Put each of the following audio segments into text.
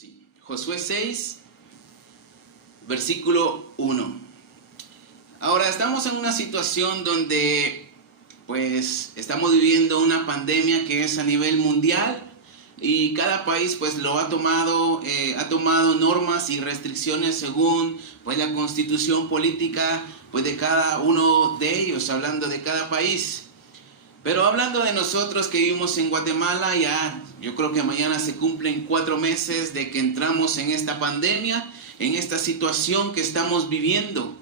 Sí. Josué 6, versículo 1. Ahora estamos en una situación donde pues estamos viviendo una pandemia que es a nivel mundial y cada país pues lo ha tomado normas y restricciones según pues la constitución política pues de cada uno de ellos, hablando de cada país. Pero hablando de nosotros que vivimos en Guatemala, ya yo creo que mañana se cumplen 4 meses de que entramos en esta pandemia, en esta situación que estamos viviendo,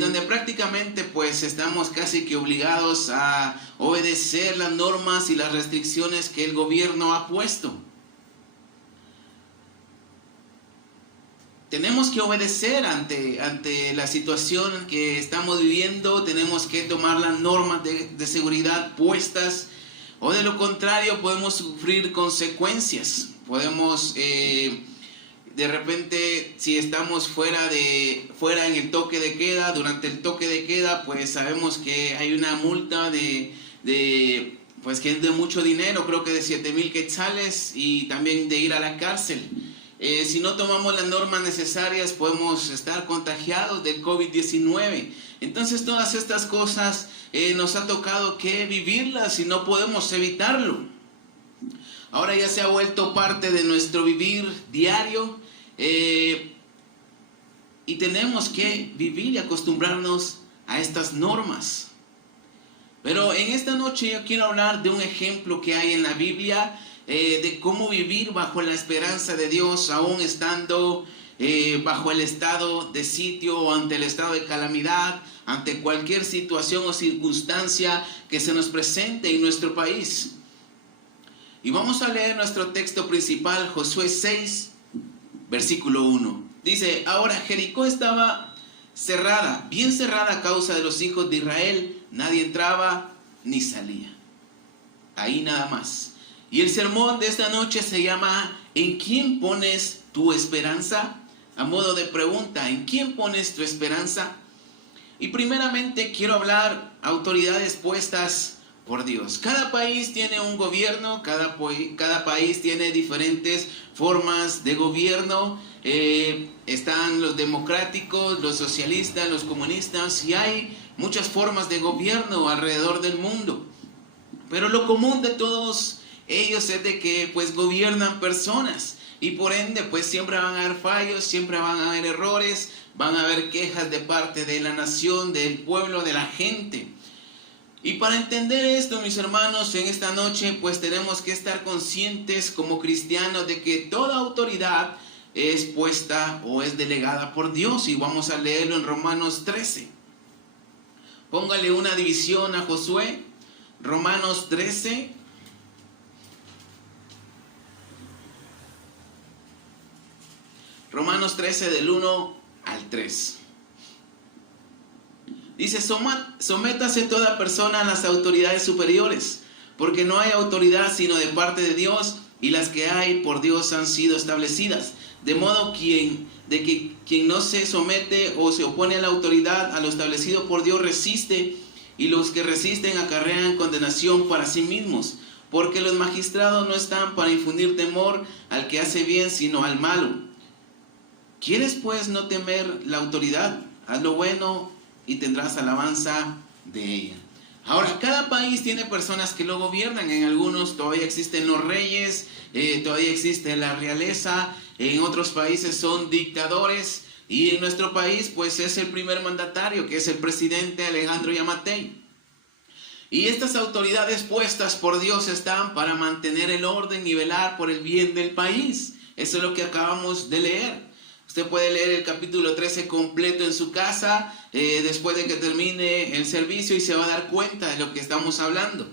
donde prácticamente pues estamos casi que obligados a obedecer las normas y las restricciones que el gobierno ha puesto. Tenemos que obedecer ante la situación que estamos viviendo, tenemos que tomar las normas de seguridad puestas, o de lo contrario podemos sufrir consecuencias. Podemos, de repente, si estamos fuera en el toque de queda, durante el toque de queda, pues sabemos que hay una multa pues que es de mucho dinero, creo que de 7,000 quetzales, y también de ir a la cárcel. Si no tomamos las normas necesarias podemos estar contagiados del COVID-19. Entonces todas estas cosas nos ha tocado que vivirlas y no podemos evitarlo. Ahora ya se ha vuelto parte de nuestro vivir diario y tenemos que vivir y acostumbrarnos a estas normas. Pero en esta noche yo quiero hablar de un ejemplo que hay en la Biblia, de cómo vivir bajo la esperanza de Dios, aún estando bajo el estado de sitio o ante el estado de calamidad, ante cualquier situación o circunstancia que se nos presente en nuestro país. Y vamos a leer nuestro texto principal, Josué 6, versículo 1. Dice: ahora Jericó estaba cerrada, bien cerrada a causa de los hijos de Israel, nadie entraba ni salía. Ahí nada más. Y el sermón de esta noche se llama ¿en quién pones tu esperanza? A modo de pregunta, ¿en quién pones tu esperanza? Y primeramente quiero hablar autoridades puestas por Dios. Cada país tiene un gobierno, cada país tiene diferentes formas de gobierno. Están los democráticos, los socialistas, los comunistas, y hay muchas formas de gobierno alrededor del mundo. Pero lo común de todos ellos es de que pues gobiernan personas, y por ende pues siempre van a haber fallos, siempre van a haber errores, van a haber quejas de parte de la nación, del pueblo, de la gente. Y para entender esto, mis hermanos, en esta noche pues tenemos que estar conscientes como cristianos de que toda autoridad es puesta o es delegada por Dios, y vamos a leerlo en Romanos 13. Póngale una división a Josué, Romanos 13. Romanos 13 del 1 al 3. Dice: sométase toda persona a las autoridades superiores, porque no hay autoridad sino de parte de Dios, y las que hay por Dios han sido establecidas. De modo que quien no se somete o se opone a la autoridad, a lo establecido por Dios, resiste, y los que resisten acarrean condenación para sí mismos, porque los magistrados no están para infundir temor al que hace bien, sino al malo. ¿Quieres pues no temer la autoridad? Haz lo bueno y tendrás alabanza de ella. Ahora, cada país tiene personas que lo gobiernan. En algunos todavía existen los reyes, todavía existe la realeza. En otros países son dictadores. Y en nuestro país pues es el primer mandatario, que es el presidente Alejandro Yamatei. Y estas autoridades puestas por Dios están para mantener el orden y velar por el bien del país. Eso es lo que acabamos de leer. Usted puede leer el capítulo 13 completo en su casa después de que termine el servicio, y se va a dar cuenta de lo que estamos hablando.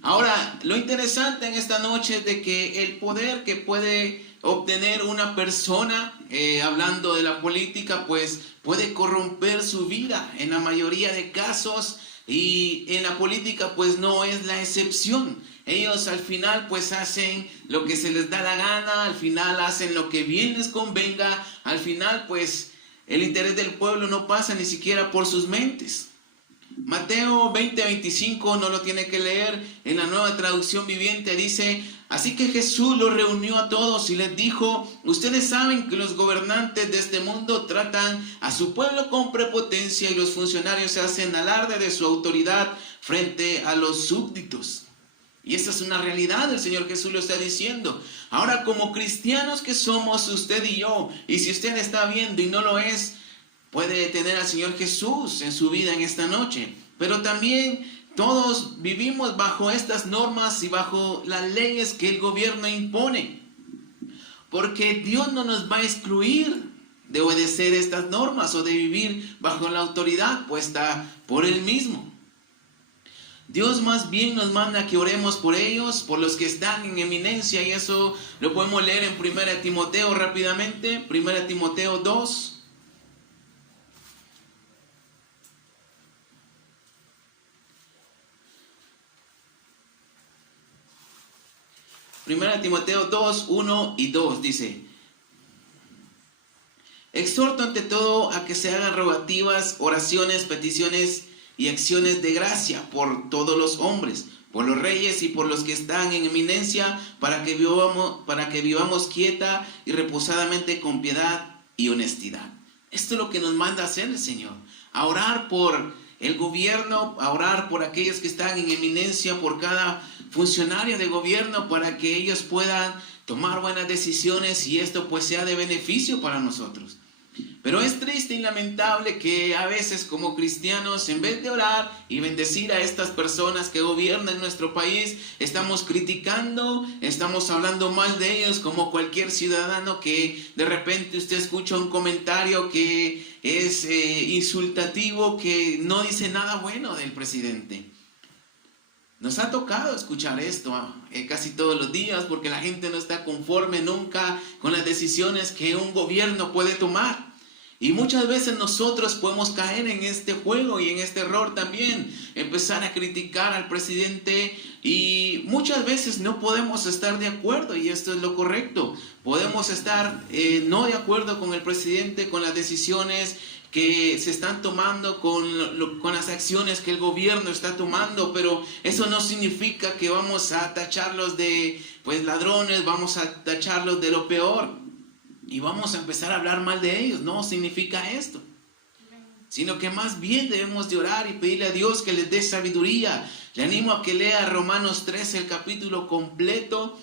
Ahora, lo interesante en esta noche es de que el poder que puede obtener una persona, hablando de la política, pues puede corromper su vida en la mayoría de casos, y en la política pues no es la excepción. Ellos al final pues hacen lo que se les da la gana, al final hacen lo que bien les convenga, al final pues el interés del pueblo no pasa ni siquiera por sus mentes. Mateo 20:25, no lo tiene que leer, en la Nueva Traducción Viviente dice: Así que Jesús los reunió a todos y les dijo: ustedes saben que los gobernantes de este mundo tratan a su pueblo con prepotencia y los funcionarios se hacen alarde de su autoridad frente a los súbditos. Y esa es una realidad, el Señor Jesús lo está diciendo. Ahora, como cristianos que somos usted y yo, y si usted está viendo y no lo es, puede tener al Señor Jesús en su vida en esta noche. Pero también todos vivimos bajo estas normas y bajo las leyes que el gobierno impone. Porque Dios no nos va a excluir de obedecer estas normas o de vivir bajo la autoridad puesta por Él mismo. Dios más bien nos manda que oremos por ellos, por los que están en eminencia, y eso lo podemos leer en 1 Timoteo rápidamente, 1 Timoteo 2. 1 Timoteo 2, 1 y 2 dice: exhorto ante todo a que se hagan rogativas, oraciones, peticiones y acciones de gracia por todos los hombres, por los reyes y por los que están en eminencia, para que vivamos quieta y reposadamente con piedad y honestidad. Esto es lo que nos manda a hacer el Señor, a orar por el gobierno, a orar por aquellos que están en eminencia, por cada funcionario de gobierno, para que ellos puedan tomar buenas decisiones y esto pues sea de beneficio para nosotros. Pero es triste y lamentable que a veces como cristianos, en vez de orar y bendecir a estas personas que gobiernan nuestro país, estamos criticando, estamos hablando mal de ellos, como cualquier ciudadano que de repente usted escucha un comentario que es insultativo, que no dice nada bueno del presidente. Nos ha tocado escuchar esto casi todos los días, porque la gente no está conforme nunca con las decisiones que un gobierno puede tomar. Y muchas veces nosotros podemos caer en este juego y en este error también, empezar a criticar al presidente, y muchas veces no podemos estar de acuerdo, y esto es lo correcto. Podemos estar no de acuerdo con el presidente, con las decisiones que se están tomando, con las acciones que el gobierno está tomando, pero eso no significa que vamos a tacharlos de ladrones, vamos a tacharlos de lo peor y vamos a empezar a hablar mal de ellos. No significa esto, sino que más bien debemos de orar y pedirle a Dios que les dé sabiduría. Le animo a que lea Romanos 13, el capítulo completo,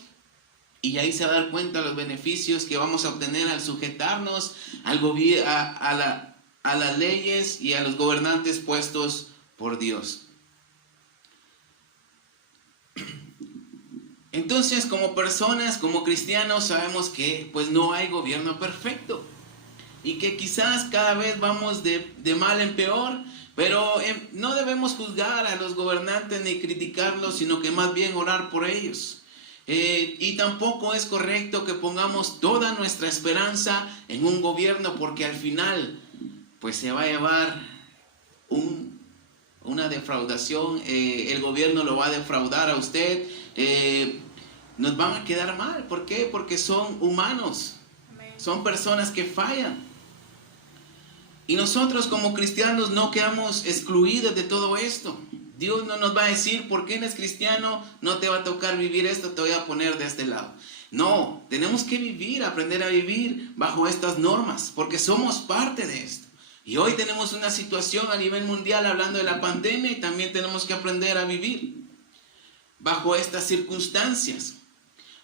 y ahí se va a dar cuenta de los beneficios que vamos a obtener al sujetarnos a las leyes y a los gobernantes puestos por Dios. Entonces, como personas, como cristianos, sabemos que pues no hay gobierno perfecto y que quizás cada vez vamos de mal en peor, pero no debemos juzgar a los gobernantes ni criticarlos, sino que más bien orar por ellos. Y tampoco es correcto que pongamos toda nuestra esperanza en un gobierno, porque al final pues se va a llevar una defraudación. El gobierno lo va a defraudar a usted. Nos van a quedar mal. ¿Por qué? Porque son humanos. Son personas que fallan. Y nosotros como cristianos no quedamos excluidos de todo esto. Dios no nos va a decir: porque eres cristiano no te va a tocar vivir esto, te voy a poner de este lado. No, tenemos que vivir, aprender a vivir bajo estas normas, porque somos parte de esto. Y hoy tenemos una situación a nivel mundial hablando de la pandemia, y también tenemos que aprender a vivir bajo estas circunstancias.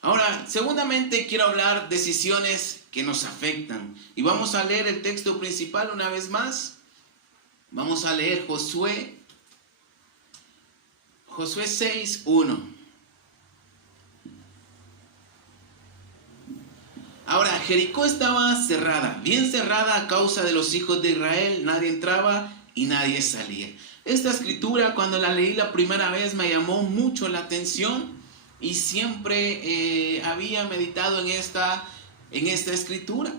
Ahora, segundamente quiero hablar de decisiones que nos afectan. Y vamos a leer el texto principal una vez más. Vamos a leer Josué 6, 1. Ahora, Jericó estaba cerrada, bien cerrada a causa de los hijos de Israel. Nadie entraba y nadie salía. Esta escritura, cuando la leí la primera vez, me llamó mucho la atención y siempre había meditado en esta escritura.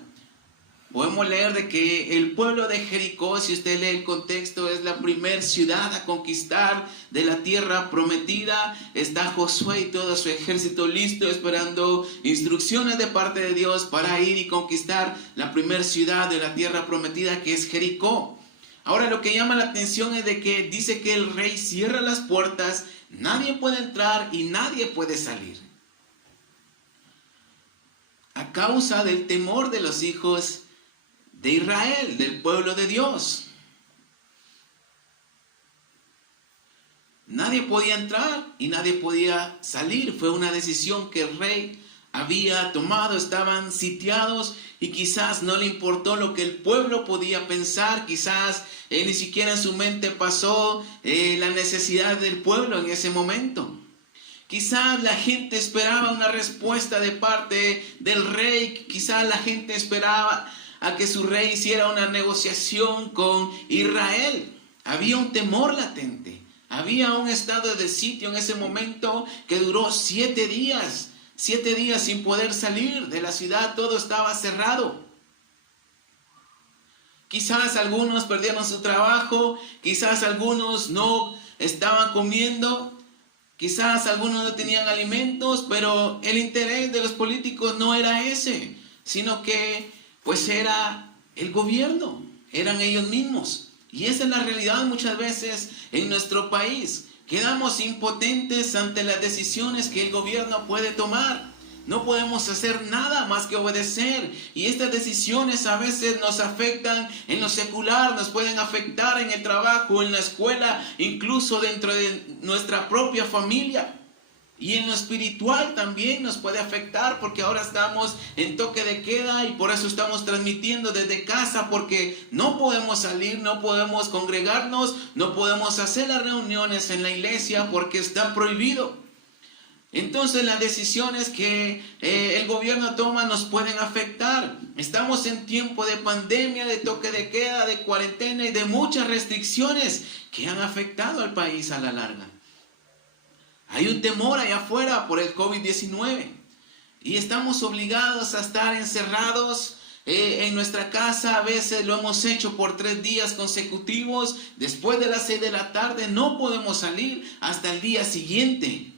Podemos leer de que el pueblo de Jericó, si usted lee el contexto, es la primera ciudad a conquistar de la tierra prometida. Está Josué y todo su ejército listo, esperando instrucciones de parte de Dios para ir y conquistar la primera ciudad de la tierra prometida, que es Jericó. Ahora, lo que llama la atención es de que dice que el rey cierra las puertas, nadie puede entrar y nadie puede salir. causa del temor de los hijos de Israel, del pueblo de Dios. Nadie podía entrar y nadie podía salir. Fue una decisión que el rey había tomado. Estaban sitiados y quizás no le importó lo que el pueblo podía pensar. Quizás ni siquiera en su mente pasó la necesidad del pueblo en ese momento. Quizás la gente esperaba una respuesta de parte del rey. Quizás la gente esperaba a que su rey hiciera una negociación con Israel. Había un temor latente. Había un estado de sitio en ese momento que duró 7 días. 7 días sin poder salir de la ciudad. Todo estaba cerrado. Quizás algunos perdieron su trabajo. Quizás algunos no estaban comiendo. Quizás algunos no tenían alimentos. Pero el interés de los políticos no era ese, sino que pues era el gobierno. Eran ellos mismos. Y esa es la realidad muchas veces en nuestro país. Quedamos impotentes ante las decisiones que el gobierno puede tomar. No podemos hacer nada más que obedecer. Y estas decisiones a veces nos afectan en lo secular, nos pueden afectar en el trabajo, en la escuela, incluso dentro de nuestra propia familia. Y en lo espiritual también nos puede afectar, porque ahora estamos en toque de queda y por eso estamos transmitiendo desde casa, porque no podemos salir, no podemos congregarnos, no podemos hacer las reuniones en la iglesia porque está prohibido. Entonces las decisiones que el gobierno toma nos pueden afectar. Estamos en tiempo de pandemia, de toque de queda, de cuarentena y de muchas restricciones que han afectado al país a la larga. Hay un temor allá afuera por el COVID-19 y estamos obligados a estar encerrados en nuestra casa. A veces lo hemos hecho por 3 días consecutivos. Después de las 6 de la tarde no podemos salir hasta el día siguiente.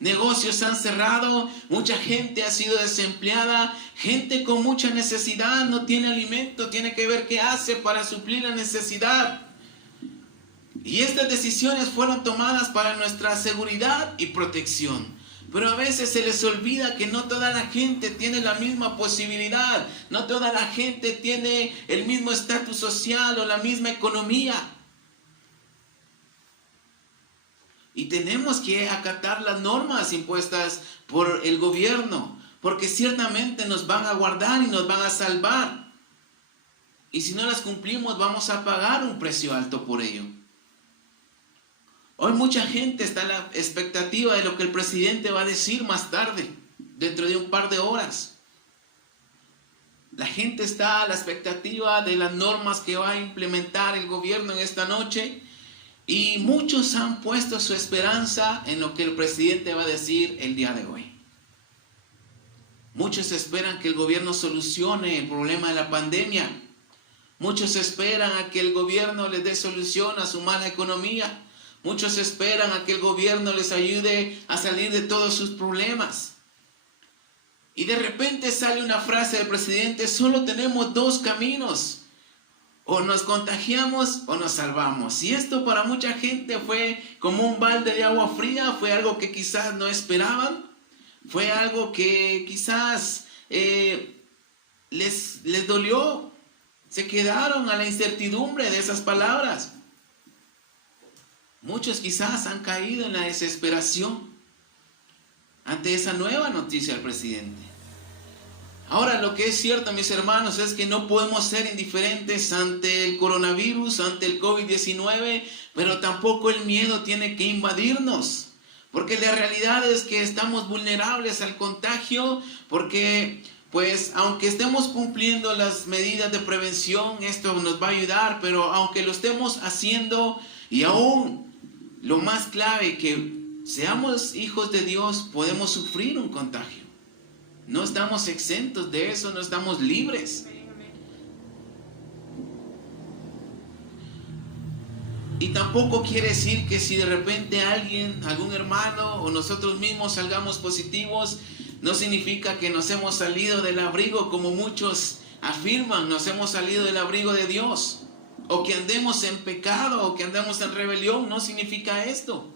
Negocios han cerrado, mucha gente ha sido desempleada, gente con mucha necesidad no tiene alimento, tiene que ver qué hace para suplir la necesidad. Y estas decisiones fueron tomadas para nuestra seguridad y protección. Pero a veces se les olvida que no toda la gente tiene la misma posibilidad. No toda la gente tiene el mismo estatus social o la misma economía. Y tenemos que acatar las normas impuestas por el gobierno, porque ciertamente nos van a guardar y nos van a salvar. Y si no las cumplimos, vamos a pagar un precio alto por ello. Hoy mucha gente está a la expectativa de lo que el presidente va a decir más tarde, dentro de un par de horas. La gente está a la expectativa de las normas que va a implementar el gobierno en esta noche. Y muchos han puesto su esperanza en lo que el presidente va a decir el día de hoy. Muchos esperan que el gobierno solucione el problema de la pandemia. Muchos esperan a que el gobierno les dé solución a su mala economía. Muchos esperan a que el gobierno les ayude a salir de todos sus problemas. Y de repente sale una frase del presidente: solo tenemos 2 caminos. O nos contagiamos o nos salvamos. Y esto para mucha gente fue como un balde de agua fría. Fue algo que quizás no esperaban. Fue algo que quizás les dolió. Se quedaron a la incertidumbre de esas palabras. Muchos quizás han caído en la desesperación ante esa nueva noticia del presidente. Ahora, lo que es cierto, mis hermanos, es que no podemos ser indiferentes ante el coronavirus, ante el COVID-19, pero tampoco el miedo tiene que invadirnos, porque la realidad es que estamos vulnerables al contagio, porque pues aunque estemos cumpliendo las medidas de prevención, esto nos va a ayudar, pero aunque lo estemos haciendo, y aún lo más clave, que seamos hijos de Dios, podemos sufrir un contagio. No estamos exentos de eso, no estamos libres. Y tampoco quiere decir que si de repente alguien, algún hermano o nosotros mismos salgamos positivos, no significa que nos hemos salido del abrigo, como muchos afirman, nos hemos salido del abrigo de Dios. O que andemos en pecado o que andemos en rebelión, no significa esto.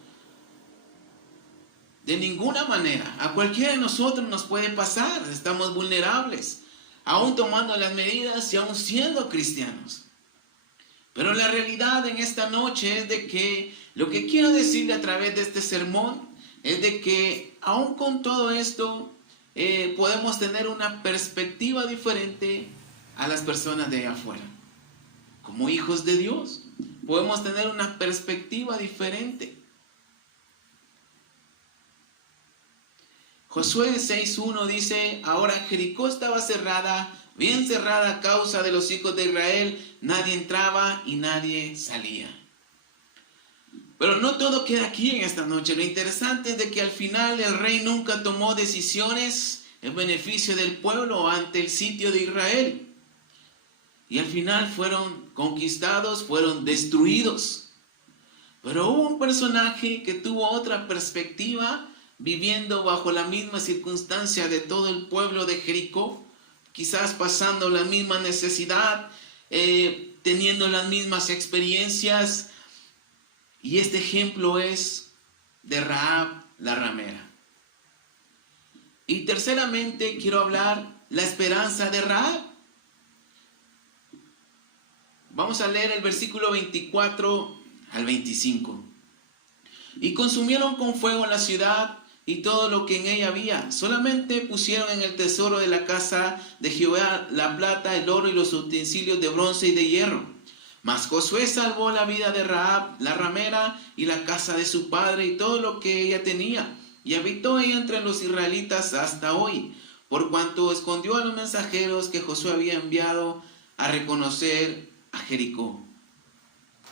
De ninguna manera. A cualquiera de nosotros nos puede pasar. Estamos vulnerables, aún tomando las medidas y aún siendo cristianos. Pero la realidad en esta noche es de que lo que quiero decirle a través de este sermón es de que aún con todo esto podemos tener una perspectiva diferente a las personas de allá afuera. Como hijos de Dios, podemos tener una perspectiva diferente. Josué 6:1 dice: ahora Jericó estaba cerrada, bien cerrada a causa de los hijos de Israel, nadie entraba y nadie salía. Pero no todo queda aquí en esta noche. Lo interesante es de que al final el rey nunca tomó decisiones en beneficio del pueblo ante el sitio de Israel. Y al final fueron conquistados, fueron destruidos. Pero hubo un personaje que tuvo otra perspectiva, viviendo bajo la misma circunstancia de todo el pueblo de Jericó, quizás pasando la misma necesidad, teniendo las mismas experiencias. Y este ejemplo es de Rahab la ramera. Y terceramente quiero hablar la esperanza de Rahab. Vamos a leer el versículo 24 al 25. Y consumieron con fuego la ciudad y todo lo que en ella había. Solamente pusieron en el tesoro de la casa de Jehová la plata, el oro y los utensilios de bronce y de hierro. Mas Josué salvó la vida de Rahab la ramera y la casa de su padre y todo lo que ella tenía. Y habitó ella entre los israelitas hasta hoy, por cuanto escondió a los mensajeros que Josué había enviado a reconocer a Jericó.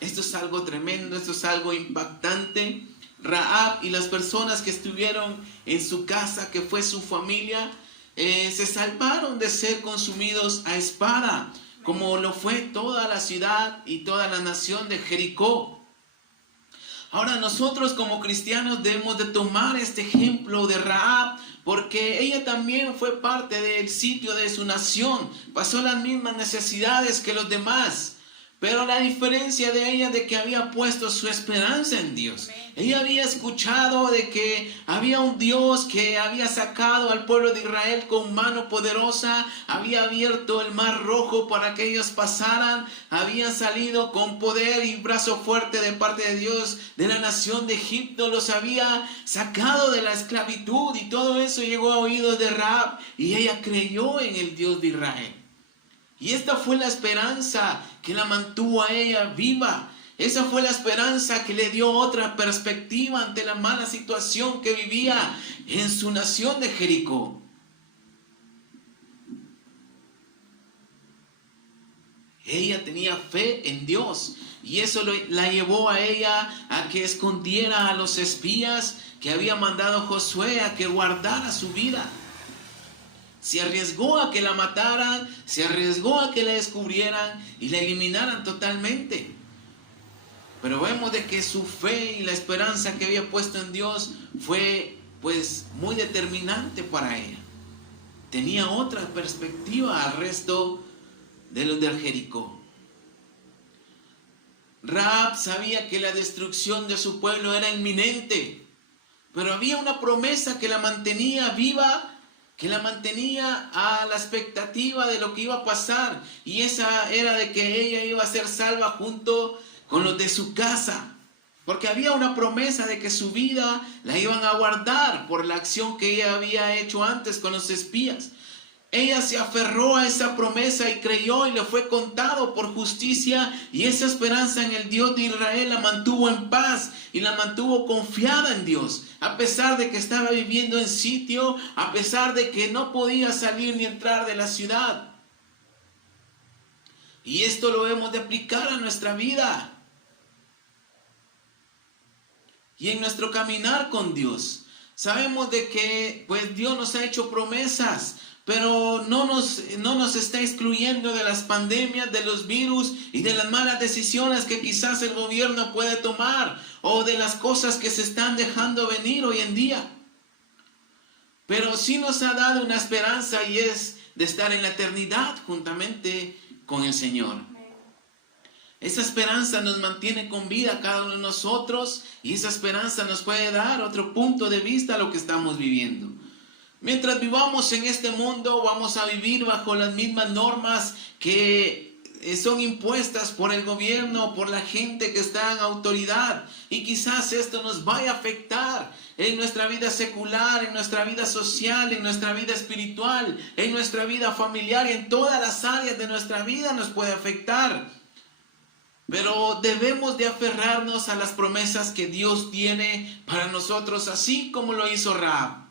Esto es algo tremendo, esto es algo impactante. Rahab y las personas que estuvieron en su casa, que fue su familia, se salvaron de ser consumidos a espada, como lo fue toda la ciudad y toda la nación de Jericó. Ahora nosotros como cristianos debemos de tomar este ejemplo de Rahab, porque ella también fue parte del sitio de su nación, pasó las mismas necesidades que los demás. Pero la diferencia de ella es de que había puesto su esperanza en Dios. Ella había escuchado de que había un Dios que había sacado al pueblo de Israel con mano poderosa, había abierto el mar rojo para que ellos pasaran, había salido con poder y brazo fuerte de parte de Dios de la nación de Egipto, los había sacado de la esclavitud, y todo eso llegó a oídos de Rahab y ella creyó en el Dios de Israel. Y esta fue la esperanza que la mantuvo a ella viva. Esa fue la esperanza que le dio otra perspectiva ante la mala situación que vivía en su nación de Jericó. Ella tenía fe en Dios, y eso la llevó a ella a que escondiera a los espías que había mandado Josué a que guardara su vida. Se arriesgó a que la mataran, se arriesgó a que la descubrieran y la eliminaran totalmente. Pero vemos de que su fe y la esperanza que había puesto en Dios fue pues muy determinante para ella. Tenía otra perspectiva al resto de los del Jericó. Rahab sabía que la destrucción de su pueblo era inminente, pero había una promesa que la mantenía viva, que la mantenía a la expectativa de lo que iba a pasar, y esa era de que ella iba a ser salva junto con los de su casa, porque había una promesa de que su vida la iban a guardar por la acción que ella había hecho antes con los espías. Ella se aferró a esa promesa y creyó, y le fue contado por justicia, y esa esperanza en el Dios de Israel la mantuvo en paz y la mantuvo confiada en Dios, a pesar de que estaba viviendo en sitio, a pesar de que no podía salir ni entrar de la ciudad. Y esto lo hemos de aplicar a nuestra vida y en nuestro caminar con Dios. Sabemos de que pues Dios nos ha hecho promesas, pero no nos está excluyendo de las pandemias, de los virus y de las malas decisiones que quizás el gobierno puede tomar, o de las cosas que se están dejando venir hoy en día. Pero sí nos ha dado una esperanza, y es de estar en la eternidad juntamente con el Señor. Esa esperanza nos mantiene con vida a cada uno de nosotros y esa esperanza nos puede dar otro punto de vista a lo que estamos viviendo. Mientras vivamos en este mundo, vamos a vivir bajo las mismas normas que son impuestas por el gobierno, por la gente que está en autoridad. Y quizás esto nos vaya a afectar en nuestra vida secular, en nuestra vida social, en nuestra vida espiritual, en nuestra vida familiar, en todas las áreas de nuestra vida nos puede afectar. Pero debemos de aferrarnos a las promesas que Dios tiene para nosotros, así como lo hizo Rahab.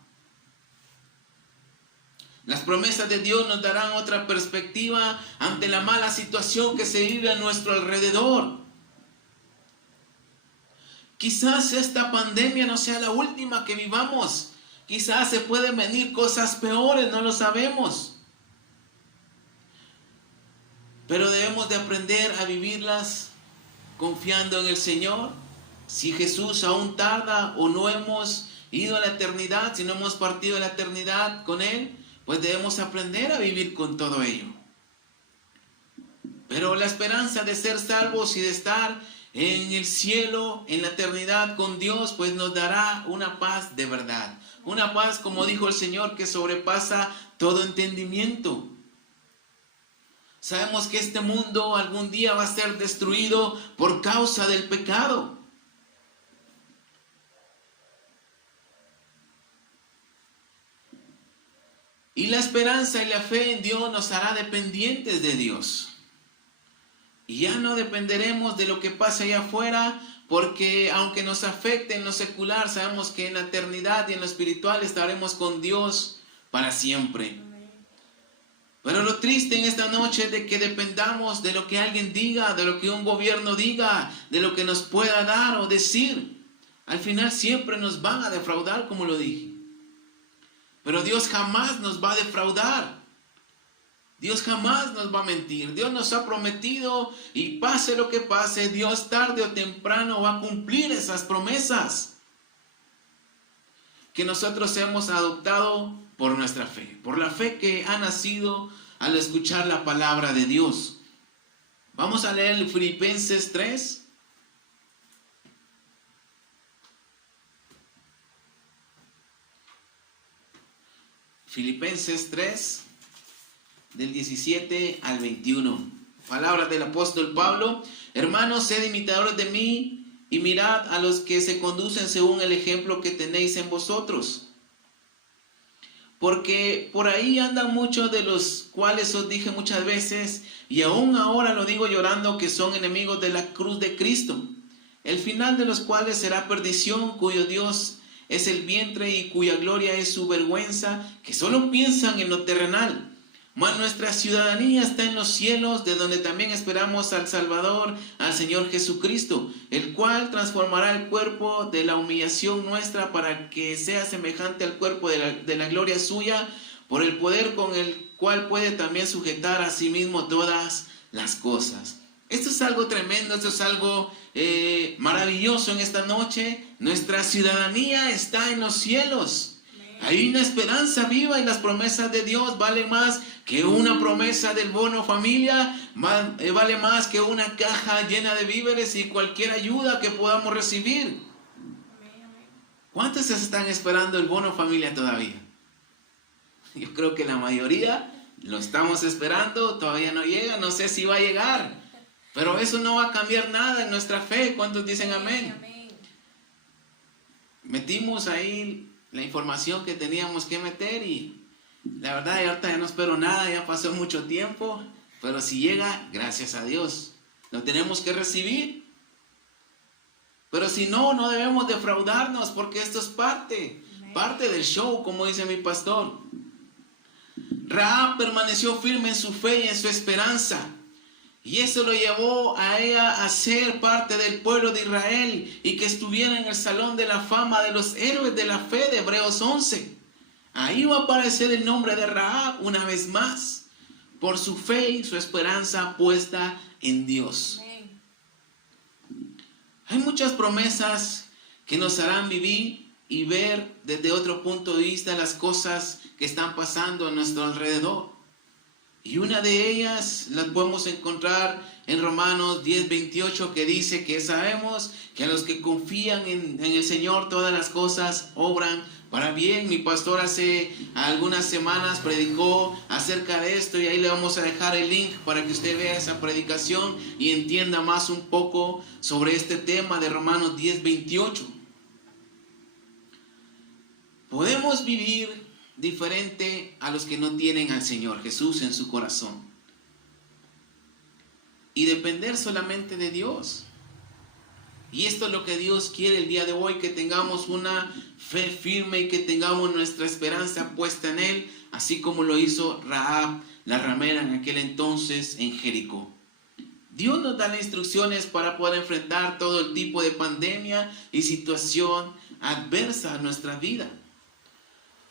Las promesas de Dios nos darán otra perspectiva ante la mala situación que se vive a nuestro alrededor. Quizás esta pandemia no sea la última que vivamos. Quizás se pueden venir cosas peores, no lo sabemos. Pero debemos de aprender a vivirlas confiando en el Señor. Si Jesús aún tarda o no hemos ido a la eternidad, si no hemos partido de la eternidad con Él, pues debemos aprender a vivir con todo ello. Pero la esperanza de ser salvos y de estar en el cielo, en la eternidad con Dios, pues nos dará una paz de verdad. Una paz, como dijo el Señor, que sobrepasa todo entendimiento. Sabemos que este mundo algún día va a ser destruido por causa del pecado. Y la esperanza y la fe en Dios nos hará dependientes de Dios. Y ya no dependeremos de lo que pasa allá afuera, porque aunque nos afecte en lo secular, sabemos que en la eternidad y en lo espiritual estaremos con Dios para siempre. Pero lo triste en esta noche es de que dependamos de lo que alguien diga, de lo que un gobierno diga, de lo que nos pueda dar o decir. Al final siempre nos van a defraudar, como lo dije. Pero Dios jamás nos va a defraudar. Dios jamás nos va a mentir. Dios nos ha prometido y pase lo que pase, Dios tarde o temprano va a cumplir esas promesas que nosotros hemos adoptado por nuestra fe, por la fe que ha nacido al escuchar la palabra de Dios. Vamos a leer Filipenses 3. Filipenses 3, del 17 al 21. Palabras del apóstol Pablo. Hermanos, sed imitadores de mí y mirad a los que se conducen según el ejemplo que tenéis en vosotros. Porque por ahí andan muchos de los cuales os dije muchas veces, y aún ahora lo digo llorando, que son enemigos de la cruz de Cristo, el final de los cuales será perdición, cuyo Dios es el vientre y cuya gloria es su vergüenza, que solo piensan en lo terrenal. Mas nuestra ciudadanía está en los cielos, de donde también esperamos al Salvador, al Señor Jesucristo, el cual transformará el cuerpo de la humillación nuestra para que sea semejante al cuerpo de la gloria suya, por el poder con el cual puede también sujetar a sí mismo todas las cosas. Esto es algo tremendo, esto es algo maravilloso en esta noche. Nuestra ciudadanía está en los cielos. Hay una esperanza viva y las promesas de Dios valen más que una promesa del bono familia, vale más que una caja llena de víveres y cualquier ayuda que podamos recibir. ¿Cuántos están esperando el bono familia todavía? Yo creo que la mayoría lo estamos esperando, todavía no llega, no sé si va a llegar. Pero eso no va a cambiar nada en nuestra fe. ¿Cuántos dicen amén? Metimos ahí la información que teníamos que meter y la verdad ahorita ya no espero nada, ya pasó mucho tiempo, pero si llega, gracias a Dios, lo tenemos que recibir. Pero si no, no debemos defraudarnos, porque esto es parte del show, como dice mi pastor. Rahab permaneció firme en su fe y en su esperanza. Y eso lo llevó a ella a ser parte del pueblo de Israel y que estuviera en el salón de la fama de los héroes de la fe de Hebreos 11. Ahí va a aparecer el nombre de Rahab una vez más, por su fe y su esperanza puesta en Dios. Hay muchas promesas que nos harán vivir y ver desde otro punto de vista las cosas que están pasando a nuestro alrededor. Y una de ellas las podemos encontrar en Romanos 10:28, que dice que sabemos que a los que confían en el Señor todas las cosas obran para bien. Mi pastor hace algunas semanas predicó acerca de esto y ahí le vamos a dejar el link para que usted vea esa predicación y entienda más un poco sobre este tema de Romanos 10:28. Podemos vivir diferente a los que no tienen al Señor Jesús en su corazón y depender solamente de Dios. Y esto es lo que Dios quiere el día de hoy, que tengamos una fe firme y que tengamos nuestra esperanza puesta en Él, así como lo hizo Rahab, la ramera, en aquel entonces en Jericó. Dios nos da las instrucciones para poder enfrentar todo el tipo de pandemia y situación adversa a nuestra vida.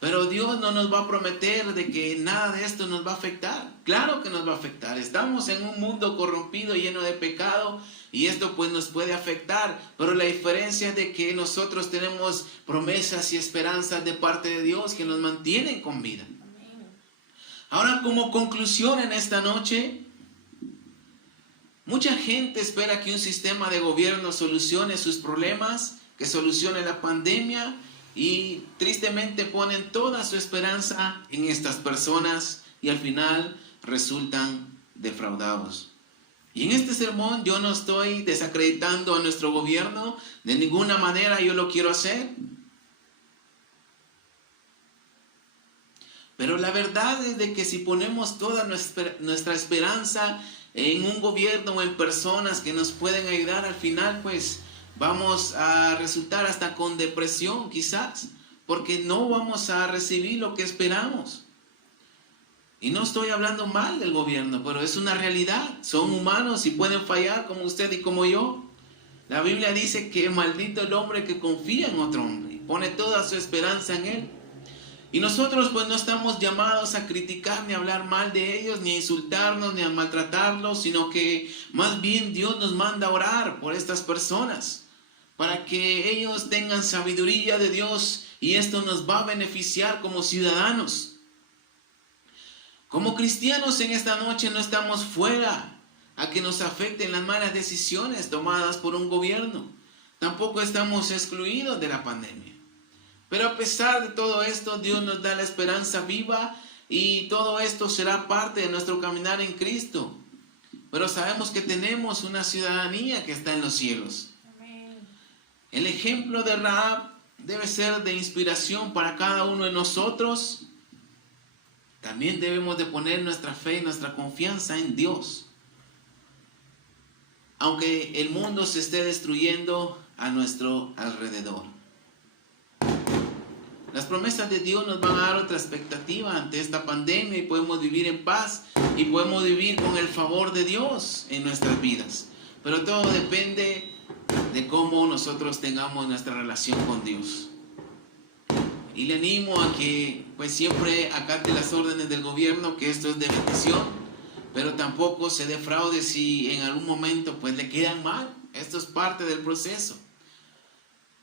Pero Dios no nos va a prometer de que nada de esto nos va a afectar. Claro que nos va a afectar. Estamos en un mundo corrompido, lleno de pecado, y esto pues nos puede afectar. Pero la diferencia es de que nosotros tenemos promesas y esperanzas de parte de Dios que nos mantienen con vida. Ahora, como conclusión en esta noche, mucha gente espera que un sistema de gobierno solucione sus problemas, que solucione la pandemia, y tristemente ponen toda su esperanza en estas personas y al final resultan defraudados. Y en este sermón yo no estoy desacreditando a nuestro gobierno, de ninguna manera yo lo quiero hacer. Pero la verdad es de que si ponemos toda nuestra esperanza en un gobierno o en personas que nos pueden ayudar, al final pues vamos a resultar hasta con depresión quizás, porque no vamos a recibir lo que esperamos. Y no estoy hablando mal del gobierno, pero es una realidad. Son humanos y pueden fallar como usted y como yo. La Biblia dice que maldito el hombre que confía en otro hombre y pone toda su esperanza en él. Y nosotros pues no estamos llamados a criticar ni a hablar mal de ellos, ni a insultarnos, ni a maltratarlos, sino que más bien Dios nos manda a orar por estas personas, para que ellos tengan sabiduría de Dios, y esto nos va a beneficiar como ciudadanos. Como cristianos en esta noche no estamos fuera a que nos afecten las malas decisiones tomadas por un gobierno. Tampoco estamos excluidos de la pandemia. Pero a pesar de todo esto, Dios nos da la esperanza viva y todo esto será parte de nuestro caminar en Cristo. Pero sabemos que tenemos una ciudadanía que está en los cielos. El ejemplo de Rahab debe ser de inspiración para cada uno de nosotros. También debemos de poner nuestra fe y nuestra confianza en Dios. Aunque el mundo se esté destruyendo a nuestro alrededor. Las promesas de Dios nos van a dar otra expectativa ante esta pandemia y podemos vivir en paz y podemos vivir con el favor de Dios en nuestras vidas. Pero todo depende de cómo nosotros tengamos nuestra relación con Dios. Y le animo a que pues siempre acate las órdenes del gobierno, que esto es de bendición, pero tampoco se defraude si en algún momento pues le quedan mal. Esto es parte del proceso.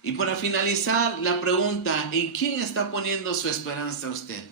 Y para finalizar la pregunta, ¿en quién está poniendo su esperanza usted?